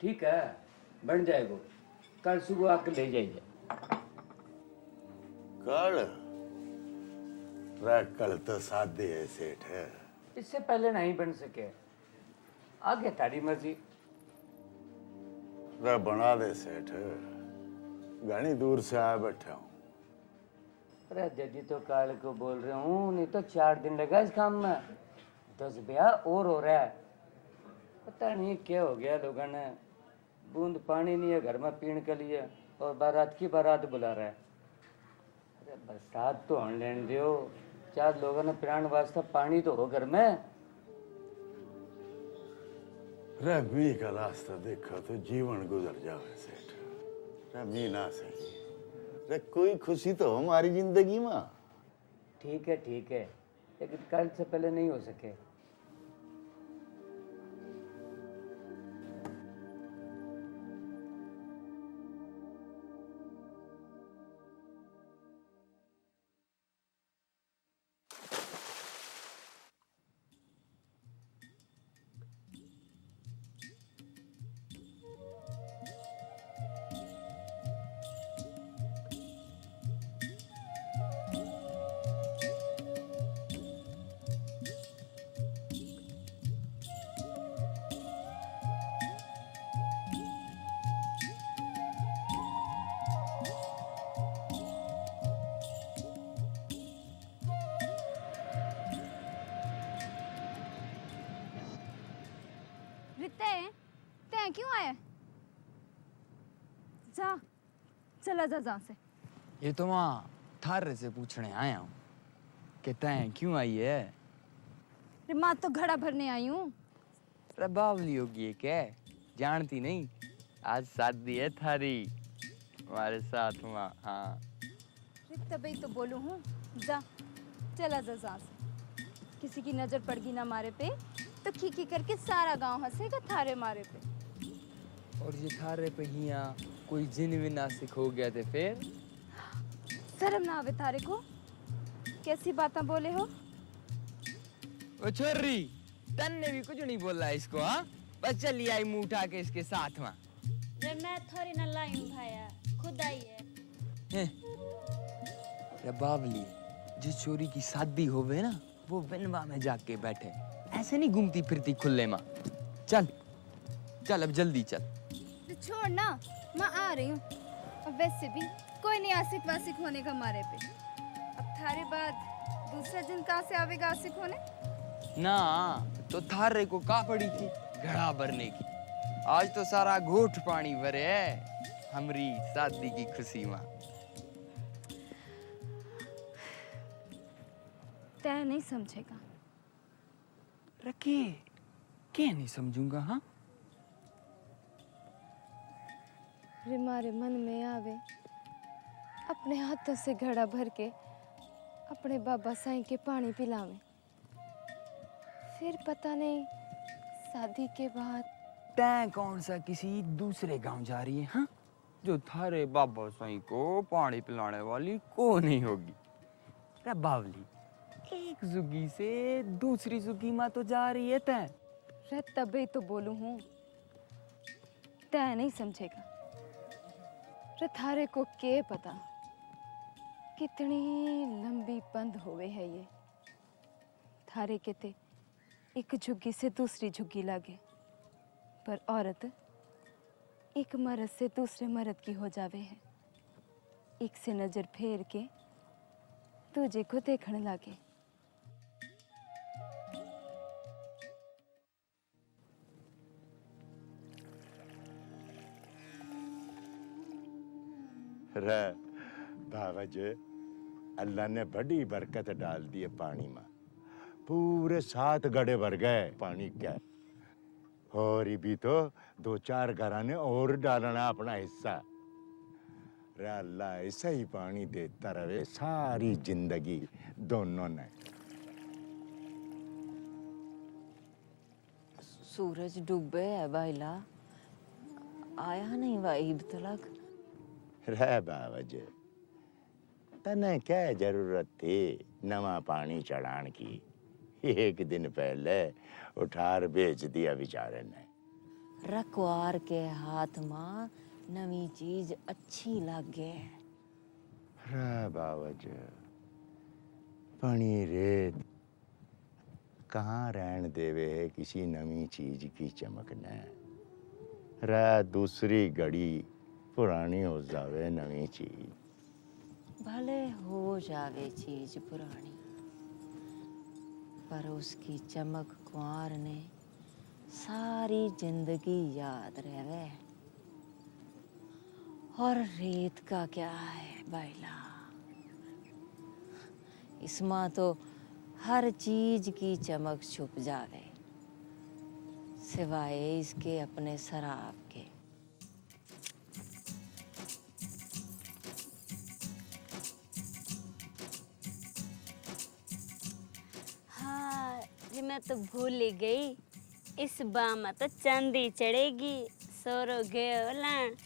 ठीक है, बन जाएगा। कल सुबह आकर ले जाइए। कल? कल तो सादे है सेठ है। इससे पहले नहीं बन सके, आगे तारी मर्जी। बना दे सेठ, घनी दूर से आया बैठा हूँ। अरे दीदी तो काल को बोल रहे हूँ, नहीं तो 4 दिन लगा इस काम में। 10 ब्याह और हो रहा है। पता नहीं क्या हो गया, लोगों ने बूंद पानी नहीं है घर में पीने के लिए, और बारात की बारात बुला रहा है। अरे बरसात तो होने लेने दो, 4 लोगों ने प्राण वास्ता पानी तो हो घर में। मी का रास्ता देखा तो जीवन गुजर जावे सेठ। मी ना सही, कोई खुशी तो हमारी जिंदगी में। ठीक है, लेकिन कल से पहले नहीं हो सके। रिते, तै क्यों आया? जा, चला जा जहाँ से। ये तो वहाँ थारे से पूछने आया हूँ कि तैं क्यों आई है। रे माँ तो घड़ा भरने आई हूँ। अरे बावली होगी ये क्या, जानती नहीं? आज शादी है थारी हमारे साथ वहाँ। हाँ रे तभी तो बोलूँ हूँ, जा, चला जा जहाँ से। किसी की नजर पड़ गई ना मारे पे तो खी करके सारा गांव हंसेगा थारे मारे पे। और ये थारे पे हिया कोई जिन विनाशिक हो गया थे फिर? शर्म ना आवे थारे को? कैसी बातें बोले हो? ओ छोरी, तन्ने भी कुछ नहीं बोला इसको। हाँ बस चली आई मुंह उठा के इसके साथ में। रे मैं थोड़ी ना लाई हूँ भाया, खुद आई है। रे बावली, जिस चोरी की शादी होवे ना वो बनवा में जाके बैठे, ऐसे नहीं घूमती फिरती खुले में। चल चल अब जल्दी चल। तो छोड़ ना, मैं आ रही हूँ। अब वैसे भी कोई नहीं आशिक वासिक होने का मारे पे। अब थारे बाद दूसरा दिन कहाँ से आवेगा आशिक होने? ना तो थारे को का पड़ी थी घड़ा भरने की। आज तो सारा घोट पानी भरे है हमरी शादी की खुशी में। तय नहीं समझेगा। रखे क्या नहीं समझूंगा। हाँ रे मारे मन में आवे अपने हाथों से घड़ा भर के अपने बाबा साईं के पानी पिलावे। फिर पता नहीं शादी के बाद तैं कौन सा किसी दूसरे गांव जा रही है? हाँ जो थारे बाबा साईं को पानी पिलाने वाली को नहीं होगी। रे बावली, एक जुगी से दूसरी जुगी में तो जा रही है तैं। रे तभी तो बोलूं हूँ, तय नहीं समझेगा। रे थारे को के पता कितनी लंबी पंद होवे है ये। थारे के ते एक झुग्गी से दूसरी झुग्गी लागे, पर औरत एक मर्द से दूसरे मर्द की हो जावे है। एक से नजर फेर के दूजे को देखने लागे। रे बाबा जी, अल्लाह ने बड़ी बरकत डाल दी है पानी में। पूरे 7 गड्ढे भर गए पानी के। और भी तो 2-4 घराने और डालना अपना हिस्सा। रे अल्लाह ऐसा ही पानी देता रहे सारी जिंदगी दोनों ने। सूरज डूबे है भाईला, आया नहीं वाहिद तलक। रे बाबा जी, तने क्या जरूरत थी नवा पानी चढ़ाने की? एक दिन पहले उठार बेच दिया बेचारे ने। रखवार के हाथ में नवी चीज अच्छी लागे। रे बावज पानी रेत कहाँ रहन देवे है किसी नवी चीज की चमक ने। रे दूसरी घड़ी पुरानी हो जावे नवी चीज। भले हो जावे चीज पुरानी, पर उसकी चमक कुंवर ने सारी जिंदगी याद रहे। और रेत का क्या है बाइला, इसमें तो हर चीज की चमक छुप जावे, सिवाय इसके अपने शराब के। हाँ जी, मैं तो भूल ही गई, इस बामा तो चांदी चढ़ेगी, सोरो गयो लान।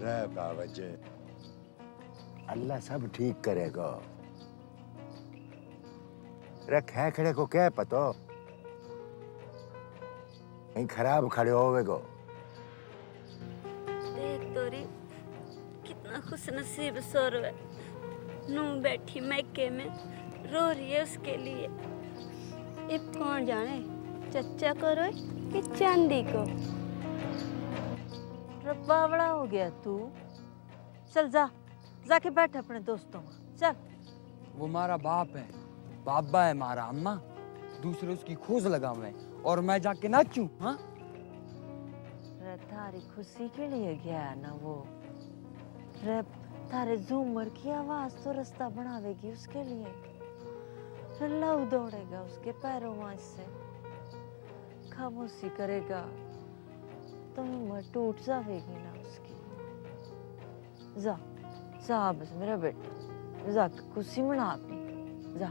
रे बावज अल्लाह सब ठीक करेगा। रे खेखड़े को क्या पतो, कहीं खराब खड़े होवे गो। देख तोरी कितना खुश खुश नसीब सोरो है। नू बैठी मैके में रो रही है उसके लिए। ये कौन जाने, चच्चा को रोए कि चांदी को। बावड़ा हो गया तू। चल जा, जाके बैठ अपने दोस्तों में, चल। वो हमारा बाप है, बाबा है हमारा। अम्मा दूसरे उसकी खोज लगावे और मैं जाके नाचूं? हाँ, रे थारी खुशी के लिए गया है ना वो। रे तारे झूमर की आवाज तो रास्ता बनावेगी उसके लिए। रे लव दौड़ेगा उसके पैरों में से, खामोशी करेगा तो हिम्मत टूट जाएगी ना उसकी। जा जा बस मेरा बेटा, जा खुशी मना अपनी, जा।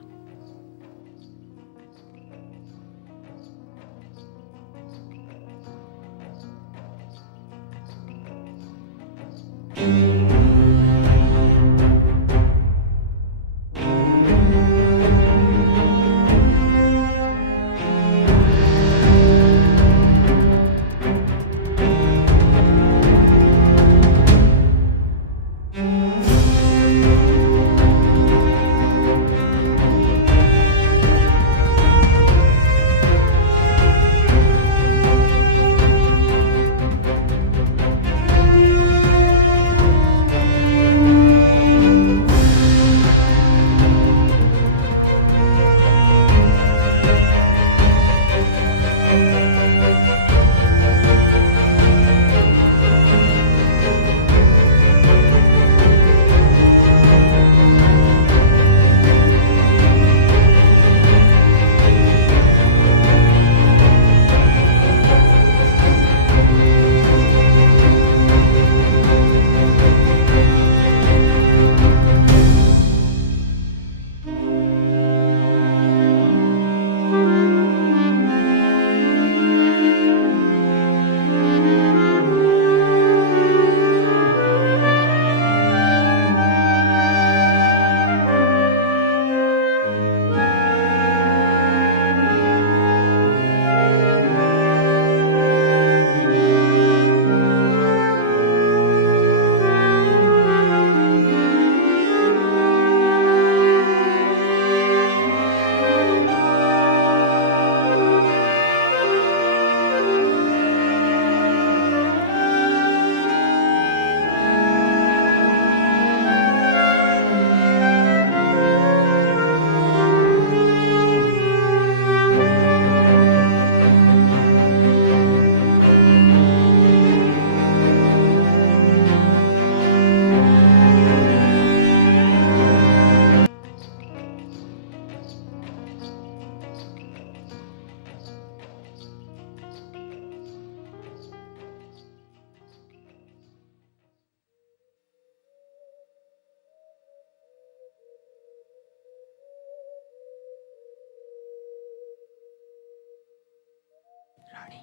रानी,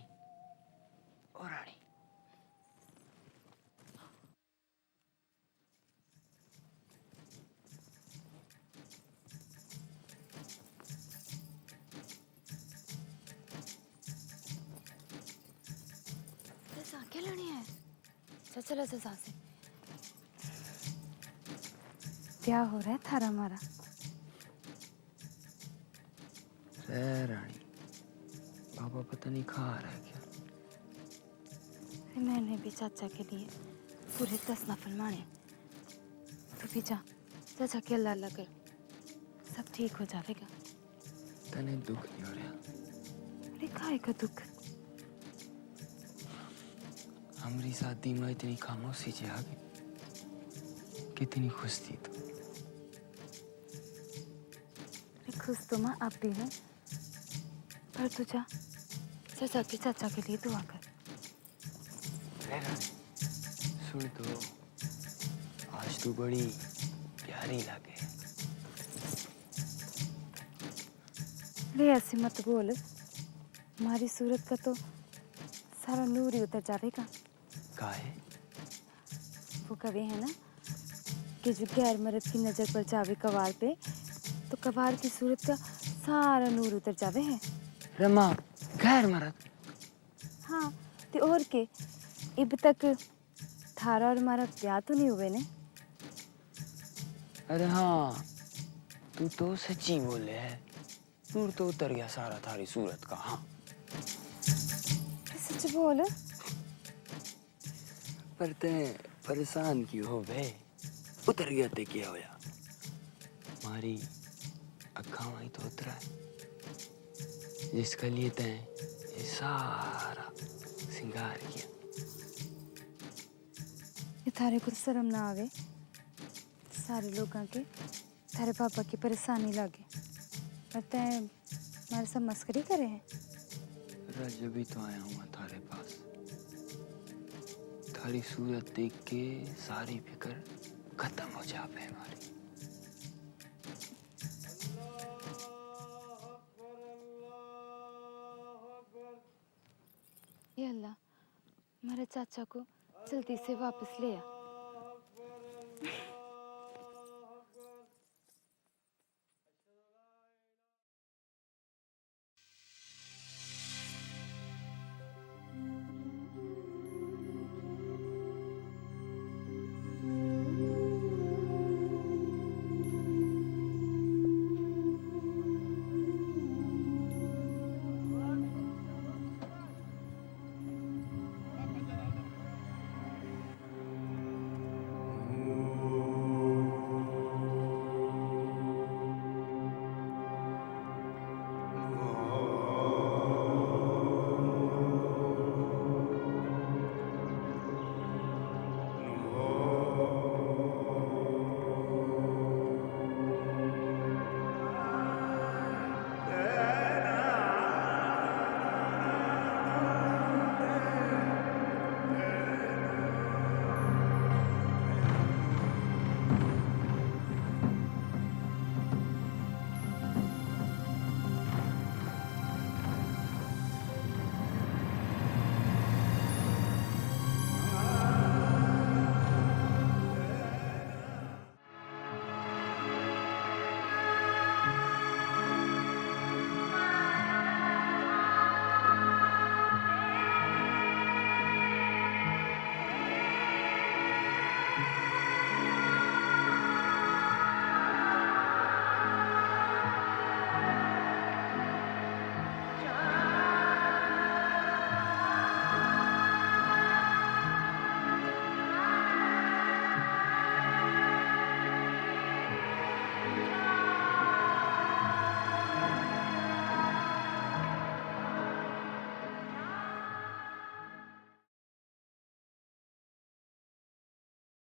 ओ रानी। क्या लड़ी है? चल चलो से सासे। क्या हो रहा है थारा मारा? रे रानी, बाबा पता नहीं कहाँ आ रहा है क्या। मैंने भी चाचा के लिए पूरे 10 नफल मारे। तू भी जा, चाचा के अल्लाह अल्लाह कर, सब ठीक हो जाएगा। तने दुख नहीं हो रहा? अरे काहे का दुख? हमारी शादी में इतनी खामोशी जी आ गई, कितनी खुश थी तू। अरे खुश तो मैं अब भी हूँ, पर तू जा चाचा के लिए दुआ कर। रे रानी, सुन तो, आज तू बड़ी प्यारी लगे। अरे ऐसे मत बोल, हमारी सूरत का तो सारा नूर ही उतर जाएगा। काहे? वो कवि है ना कि जो गैर मर्द की नजर पड़ जावे कवार पे तो कवार की सूरत का सारा नूर उतर जावे है। रमा, गैर मर्द? हाँ तो और के, अब तक थारा और हमारा ब्याह तो नहीं हुए ने। अरे हाँ, तू तो सच्ची बोले है। नूर तो उतर गया सारा थारी सूरत का। हाँ, सच बोल। पर ते परेशान क्यों हो बे? उतर गया ते क्या होया? मारी अखा वही तो उतरा है, जिसके लिए ते ये सारा सिंगार किया। ये थारे को शर्म ना आवे? सारे लोगों के थारे पापा की परेशानी लगे और तै हमारे सब मस्करी करे हैं। रज भी तो आया हूँ थारे पास। थारी सूरत देख के सारी फिक्र खत्म हो जावे हमारी। ये अल्लाह, हमारे चाचा को जल्दी से वापस ले आ।